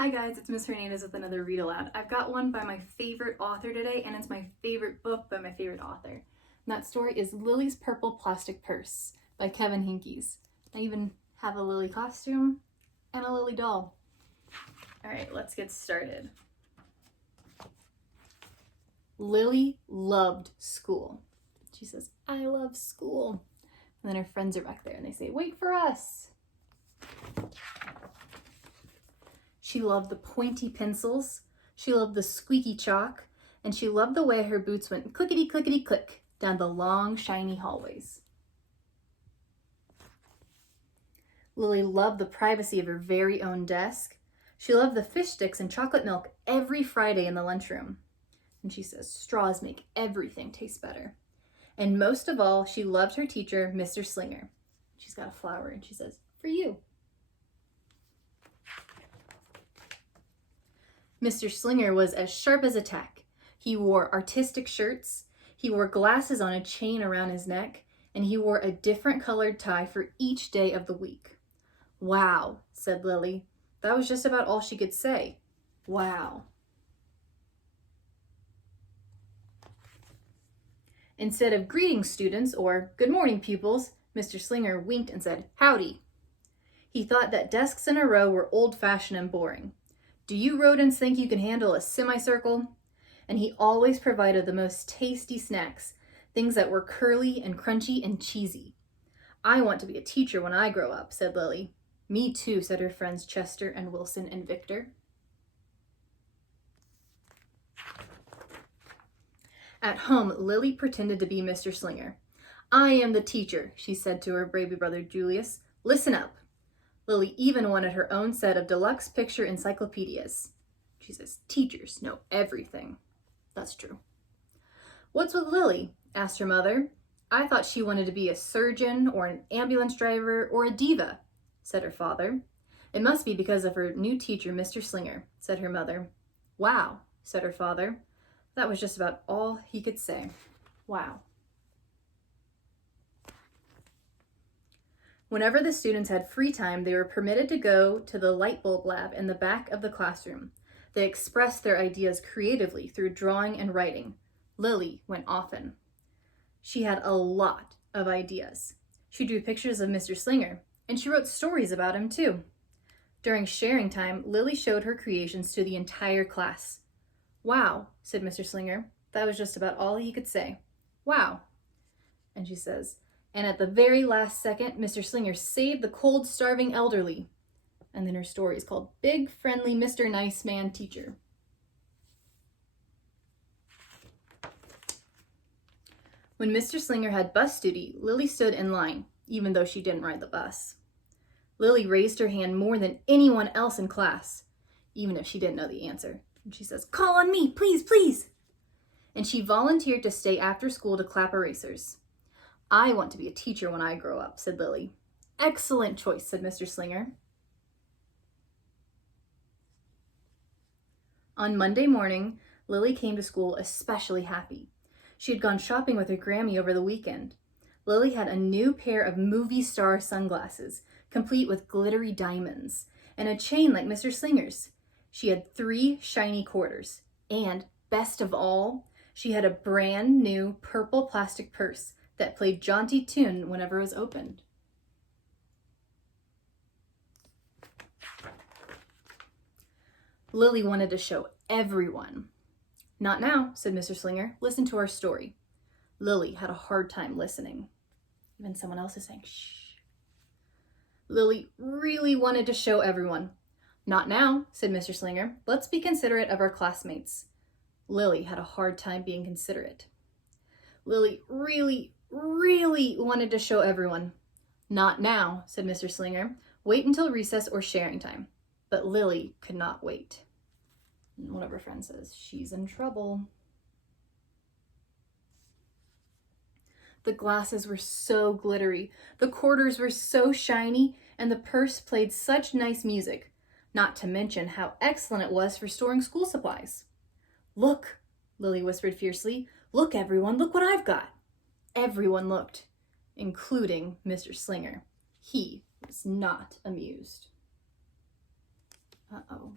Hi guys, it's Miss Hernandez with another Read Aloud. I've got one by my favorite author today, and it's my favorite book by my favorite author. And that story is Lily's Purple Plastic Purse by Kevin Henkes. I even have a Lily costume and a Lily doll. All right, let's get started. Lily loved school. She says, "I love school." And then her friends are back there and they say, "Wait for us." She loved the pointy pencils, she loved the squeaky chalk, and she loved the way her boots went clickety-clickety-click down the long, shiny hallways. Lily loved the privacy of her very own desk. She loved the fish sticks and chocolate milk every Friday in the lunchroom. And she says, straws make everything taste better. And most of all, she loved her teacher, Mr. Slinger. She's got a flower and she says, "For you." Mr. Slinger was as sharp as a tack. He wore artistic shirts, he wore glasses on a chain around his neck, and he wore a different colored tie for each day of the week. "Wow," said Lily. That was just about all she could say. Wow. Instead of greeting students or "Good morning, pupils," Mr. Slinger winked and said, "Howdy." He thought that desks in a row were old-fashioned and boring. Do you rodents think you can handle a semicircle? And he always provided the most tasty snacks, things that were curly and crunchy and cheesy. "I want to be a teacher when I grow up," said Lily. "Me too," said her friends Chester and Wilson and Victor. At home, Lily pretended to be Mr. Slinger. "I am the teacher," she said to her baby brother Julius. "Listen up." Lily even wanted her own set of deluxe picture encyclopedias. She says, "Teachers know everything." That's true. "What's with Lily?" asked her mother. "I thought she wanted to be a surgeon or an ambulance driver or a diva," said her father. "It must be because of her new teacher, Mr. Slinger," said her mother. "Wow," said her father. That was just about all he could say. Wow. Whenever the students had free time, they were permitted to go to the light bulb lab in the back of the classroom. They expressed their ideas creatively through drawing and writing. Lily went often. She had a lot of ideas. She drew pictures of Mr. Slinger, and she wrote stories about him too. During sharing time, Lily showed her creations to the entire class. "Wow," said Mr. Slinger. That was just about all he could say. Wow. And she says, "And at the very last second, Mr. Slinger saved the cold, starving elderly." And then her story is called Big Friendly Mr. Nice Man Teacher. When Mr. Slinger had bus duty, Lily stood in line, even though she didn't ride the bus. Lily raised her hand more than anyone else in class, even if she didn't know the answer. And she says, "Call on me, please, please." And she volunteered to stay after school to clap erasers. "I want to be a teacher when I grow up," said Lily. "Excellent choice," said Mr. Slinger. On Monday morning, Lily came to school especially happy. She had gone shopping with her Grammy over the weekend. Lily had a new pair of movie star sunglasses, complete with glittery diamonds, and a chain like Mr. Slinger's. She had 3 shiny quarters, and, best of all, she had a brand new purple plastic purse that played jaunty tune whenever it was opened. Lily wanted to show everyone. "Not now," said Mr. Slinger. "Listen to our story." Lily had a hard time listening. Even someone else is saying, "Shh." Lily really wanted to show everyone. "Not now," said Mr. Slinger. "Let's be considerate of our classmates." Lily had a hard time being considerate. Lily really wanted to show everyone. "Not now," said Mr. Slinger. "Wait until recess or sharing time." But Lily could not wait. And one of her friends says, "She's in trouble." The glasses were so glittery, the quarters were so shiny, and the purse played such nice music, not to mention how excellent it was for storing school supplies. "Look," Lily whispered fiercely. "Look, everyone, look what I've got." Everyone looked, including Mr. Slinger. He was not amused. Uh-oh.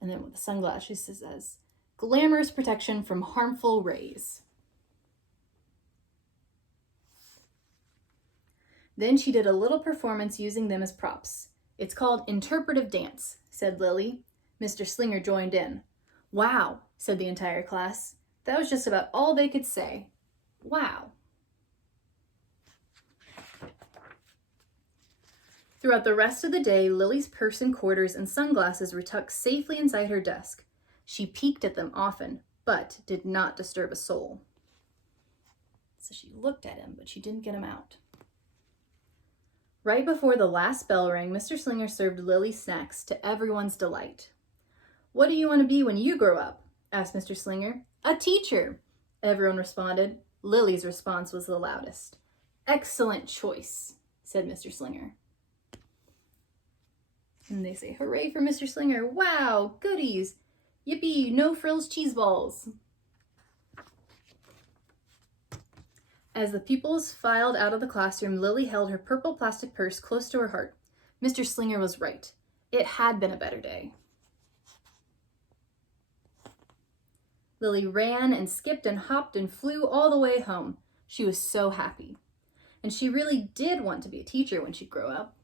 And then with the sunglasses, she says, glamorous protection from harmful rays. Then she did a little performance using them as props. It's called interpretive dance, said Lilly. Mr. Slinger joined in. Wow, said the entire class. That was just about all they could say. Wow. Throughout the rest of the day, Lily's purse and quarters and sunglasses were tucked safely inside her desk. She peeked at them often, but did not disturb a soul. So she looked at him, but she didn't get him out. Right before the last bell rang, Mr. Slinger served Lily snacks to everyone's delight. What do you want to be when you grow up? Asked Mr. Slinger. A teacher, everyone responded. Lily's response was the loudest. Excellent choice, said Mr. Slinger. And they say, hooray for Mr. Slinger. Wow, goodies. Yippee, no frills cheese balls. As the pupils filed out of the classroom, Lily held her purple plastic purse close to her heart. Mr. Slinger was right. It had been a better day. Lily ran and skipped and hopped and flew all the way home. She was so happy. And she really did want to be a teacher when she'd grow up.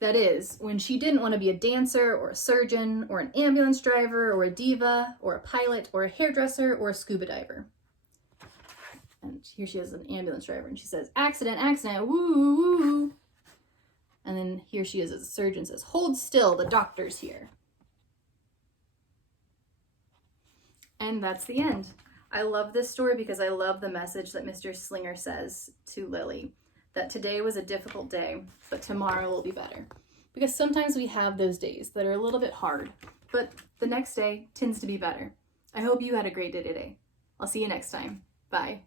That is, when she didn't want to be a dancer or a surgeon or an ambulance driver or a diva or a pilot or a hairdresser or a scuba diver. And here she is, an ambulance driver, and she says, accident, accident, woo, woo, woo. And then here she is as a surgeon, says, hold still, the doctor's here. And that's the end. I love this story because I love the message that Mr. Slinger says to Lily, that today was a difficult day, but tomorrow will be better. Because sometimes we have those days that are a little bit hard, but the next day tends to be better. I hope you had a great day today. I'll see you next time. Bye.